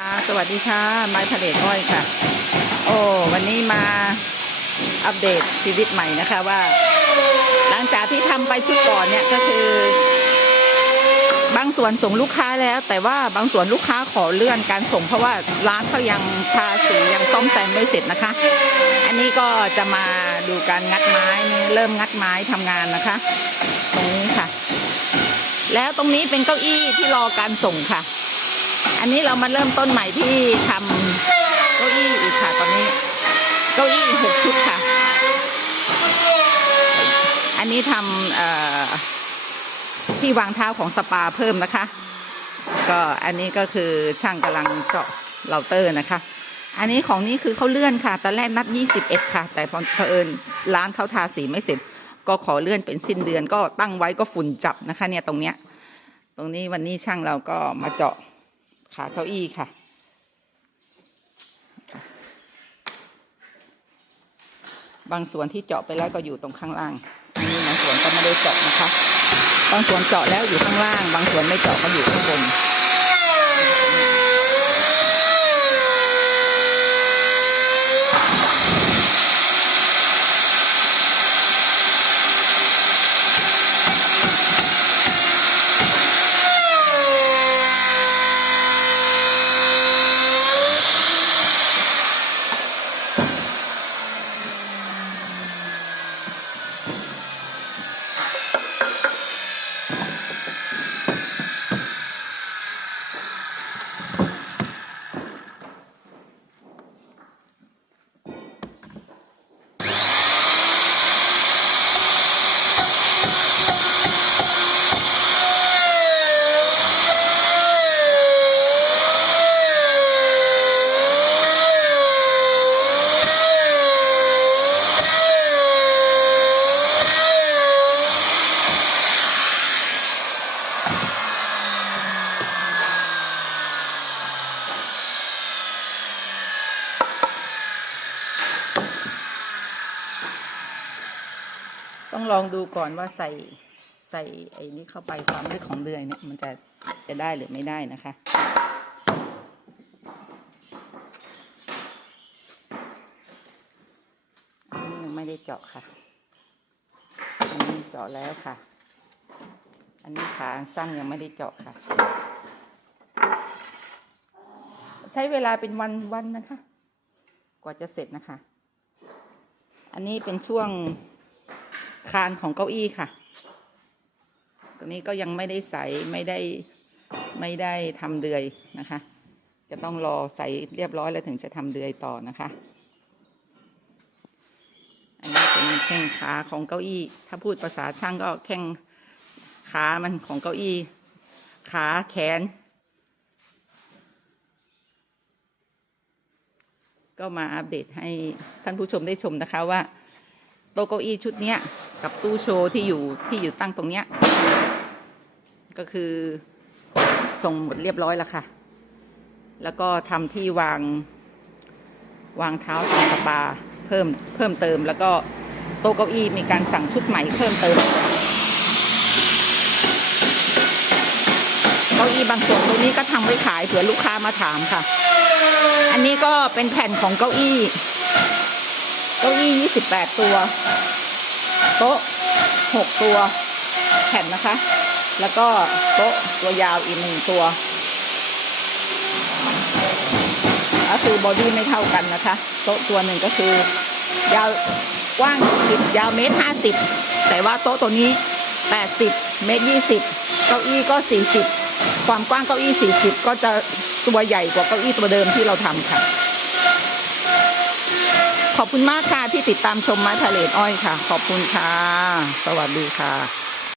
ค่ะสวัสดีค่ะ ไม้ผลิตอ้อยค่ะ โอ้วันนี้มาอัปเดตชีวิตใหม่นะคะว่า หลังจากที่ทำไปชุดก่อนเนี่ยก็คือ บางส่วนส่งลูกค้าแล้ว แต่ว่าบางส่วนลูกค้าขอเลื่อนการส่ง เพราะว่าร้านเขายังทาสียังซ่อมแซมไม่เสร็จนะคะ อันนี้ก็จะมาดูการงัดไม้นี่เริ่มงัดไม้ทำงานนะคะ ตรงนี้ค่ะ แล้วตรงนี้เป็นเก้าอี้ที่รอการส่งค่ะ อันนี้เรามาเริ่มต้นใหม่ที่ทำเก้าอี้อีกค่ะตอนนี้ เก้าอี้หกชุดค่ะ อันนี้ทำที่วางเท้าของสปาเพิ่มนะคะ ก็อันนี้ก็คือช่างกำลังเจาะเราเตอร์นะคะ อันนี้ของนี้คือเขาเลื่อนค่ะตอนแรกนัด 21 ค่ะ แต่พอเผอิญร้านเขาทาสีไม่เสร็จ ก็ขอเลื่อนเป็นสิ้นเดือนก็ตั้งไว้ก็ฝุ่นจับนะคะเนี่ยตรงเนี้ยตรงนี้วันนี้ช่างเราก็มาเจาะ ขาเก้าอี้ค่ะ บางส่วนที่เจาะไปแล้วก็อยู่ตรงข้างล่างอันนี้บางส่วนก็ไม่ได้เจาะนะคะ บางส่วนเจาะแล้วอยู่ข้างล่าง บางส่วนไม่เจาะก็อยู่ข้างบน ต้องลองดูก่อนว่าใส่ใส่ไอ้นี้เข้าไปความลึกของเดือยเนี่ย มันจะจะได้หรือไม่ได้นะคะอันนี้ยังไม่ได้เจาะค่ะ อันนี้เจาะแล้วค่ะ อันนี้ขาสั้นยังไม่ได้เจาะค่ะ ใช้เวลาเป็นวันวันนะคะ กว่าจะเสร็จนะคะ อันนี้เป็นช่วง คานของเก้าอี้ค่ะตัวนี้ก็ยังไม่ได้ใสไม่ได้ไม่ได้ทำเดือยนะคะ จะต้องรอใสเรียบร้อยแล้วถึงจะทำเดือยต่อนะคะ อันนี้เป็นแข้งขาของเก้าอี้ ถ้าพูดภาษาช่างก็แข้งขามันของเก้าอี้ ขาแขน ก็มาอัปเดตให้ท่านผู้ชมได้ชมนะคะว่า โต๊ะเก้าอี้ชุดเนี้ย กับตู้โชว์ที่อยู่ที่อยู่ตั้งตรงเนี้ย ก็คือส่งหมดเรียบร้อยแล้วค่ะ แล้วก็ทำที่วาง วางเท้าทำสปาเพิ่มเพิ่มเติม แล้วก็โต๊ะเก้าอี้มีการสั่งชุดใหม่เพิ่มเติมเก้าอี้บางส่วนตรงนี้ก็ทำไว้ขายเผื่อลูกค้ามาถามค่ะ อันนี้ก็เป็นแผ่นของเก้าอี้ เก้าอี้28ตัว โต๊ะ6ตัว แผ่นนะคะ แล้วก็โต๊ะตัวยาวอีกหนึ่งตัว ก็คือบอดี้ไม่เท่ากันนะคะ โต๊ะตัวหนึ่งก็คือยาวกว้าง10ยาวเมตร50แต่ว่าโต๊ะตัวนี้80เมตร20เก้าอี้ก็40ความกว้างเก้าอี้40ก็จะตัวใหญ่กว่าเก้าอี้ตัวเดิมที่เราทำค่ะ ขอบคุณมากค่ะที่ติดตามชมไม้พาเลอ้อยค่ะ ขอบคุณค่ะ สวัสดีค่ะ